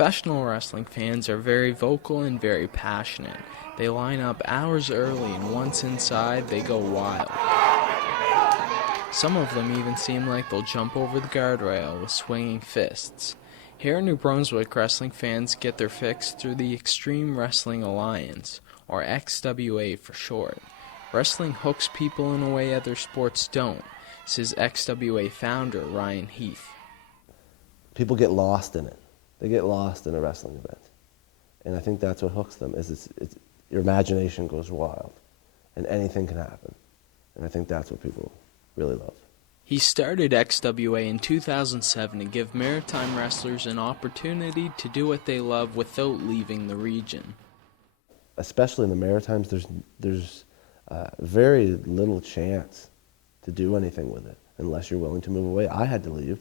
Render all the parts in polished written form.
Professional wrestling fans are very vocal and very passionate. They line up hours early, and once inside, they go wild. Some of them even seem like they'll jump over the guardrail with swinging fists. Here in New Brunswick, wrestling fans get their fix through the Xtreme Wrestling Alliance, or XWA for short. Wrestling hooks people in a way other sports don't, says XWA founder Ryan Heath. People get lost in it. They get lost in a wrestling event. And I think that's what hooks them, is your imagination goes wild, and anything can happen. And I think that's what people really love. He started XWA in 2007 to give maritime wrestlers an opportunity to do what they love without leaving the region. Especially in the Maritimes, there's very little chance to do anything with it unless you're willing to move away. I had to leave,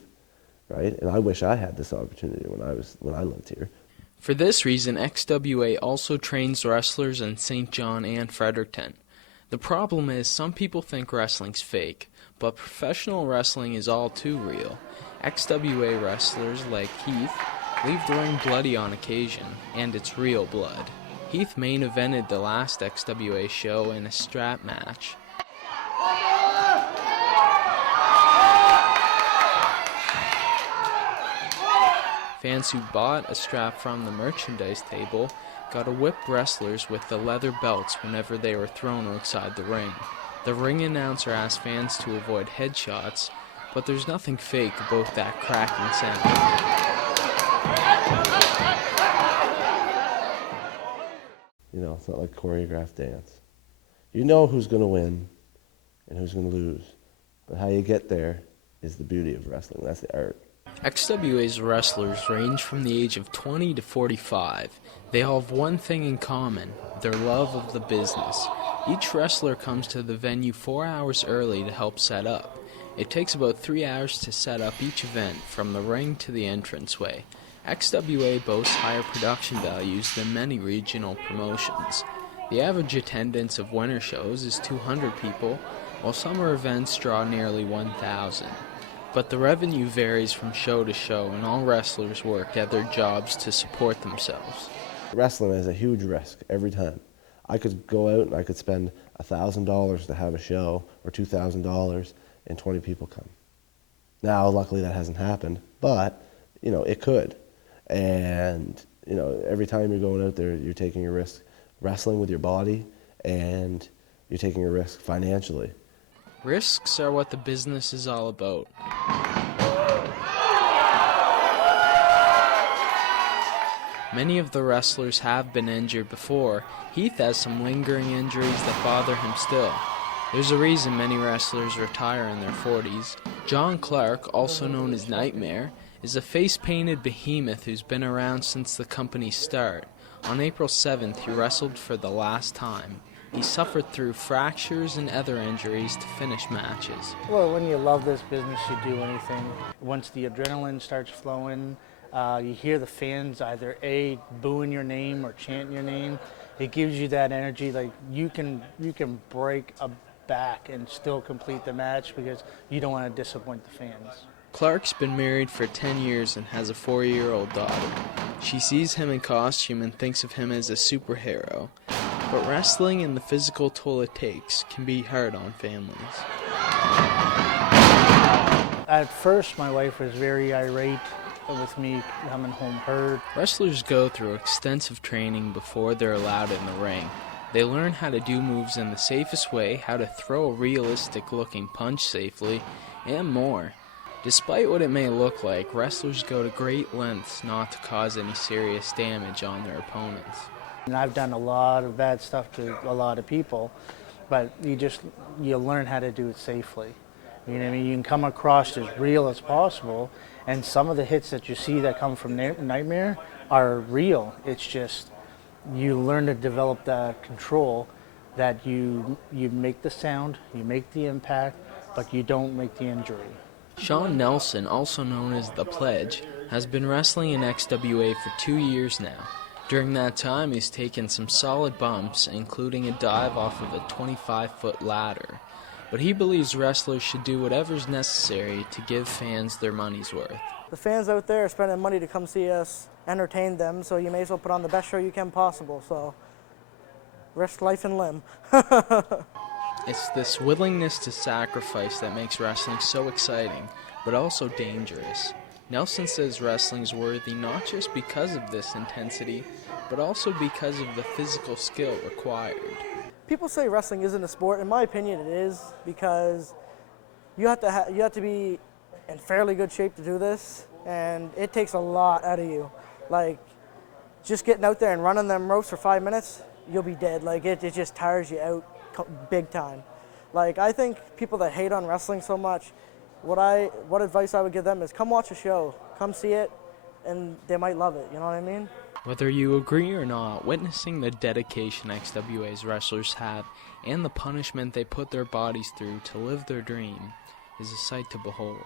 right? And I wish I had this opportunity when I lived here. For this reason, XWA also trains wrestlers in St. John and Fredericton. The problem is some people think wrestling's fake, but professional wrestling is all too real. XWA wrestlers like Heath leave the ring bloody on occasion, and it's real blood. Heath main evented the last XWA show in a strap match. Fans who bought a strap from the merchandise table got to whip wrestlers with the leather belts whenever they were thrown outside the ring. The ring announcer asked fans to avoid headshots, but there's nothing fake about that cracking sound. You know, it's not like choreographed dance. You know who's going to win and who's going to lose, but how you get there is the beauty of wrestling. That's the art. XWA's wrestlers range from the age of 20 to 45. They all have one thing in common, their love of the business. Each wrestler comes to the venue 4 hours early to help set up. It takes about 3 hours to set up each event, from the ring to the entranceway. XWA boasts higher production values than many regional promotions. The average attendance of winter shows is 200 people, while summer events draw nearly 1,000. But the revenue varies from show to show, and all wrestlers work at their jobs to support themselves. Wrestling is a huge risk every time. I could go out and I could spend $1,000 to have a show, or $2,000, and 20 people come. Now, luckily that hasn't happened, but, you know, it could. And, you know, every time you're going out there, you're taking a risk wrestling with your body, and you're taking a risk financially. Risks are what the business is all about. Many of the wrestlers have been injured before. Heath has some lingering injuries that bother him still. There's a reason many wrestlers retire in their 40s. John Clark, also known as Nightmare, is a face-painted behemoth who's been around since the company's start. On April 7th, he wrestled for the last time. He suffered through fractures and other injuries to finish matches. Well, when you love this business, you do anything. Once the adrenaline starts flowing, you hear the fans either A, booing your name or chanting your name. It gives you that energy, like you can break a back and still complete the match because you don't want to disappoint the fans. Clark's been married for 10 years and has a 4-year-old daughter. She sees him in costume and thinks of him as a superhero. But wrestling and the physical toll it takes can be hard on families. At first, my wife was very irate with me coming home hurt. Wrestlers go through extensive training before they're allowed in the ring. They learn how to do moves in the safest way, how to throw a realistic-looking punch safely, and more. Despite what it may look like, wrestlers go to great lengths not to cause any serious damage on their opponents. And I've done a lot of bad stuff to a lot of people, but you learn how to do it safely. You know what I mean? You can come across as real as possible, and some of the hits that you see that come from Nightmare are real. It's just you learn to develop that control that you make the sound, you make the impact, but you don't make the injury. Sean Nelson, also known as The Pledge, has been wrestling in XWA for 2 years now. During that time, he's taken some solid bumps, including a dive off of a 25-foot ladder. But he believes wrestlers should do whatever's necessary to give fans their money's worth. The fans out there are spending money to come see us, entertain them, so you may as well put on the best show you can possible. So, risk life and limb. It's this willingness to sacrifice that makes wrestling so exciting, but also dangerous. Nelson says wrestling's worthy not just because of this intensity, but also because of the physical skill required. People say wrestling isn't a sport. In my opinion, it is, because you have to be in fairly good shape to do this, and it takes a lot out of you. Like, just getting out there and running them ropes for 5 minutes, you'll be dead. Like, it just tires you out big time. Like, I think people that hate on wrestling so much, what advice I would give them is come watch a show, come see it, and they might love it, you know what I mean? Whether you agree or not, witnessing the dedication XWA's wrestlers have and the punishment they put their bodies through to live their dream is a sight to behold.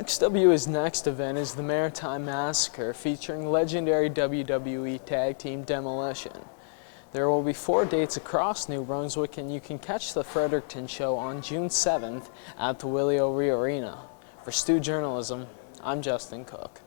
XWA's next event is the Maritime Massacre, featuring legendary WWE Tag Team Demolition. There will be 4 dates across New Brunswick, and you can catch the Fredericton show on June 7th at the Willie O'Ree Arena. For Stu Journalism, I'm Justin Cook.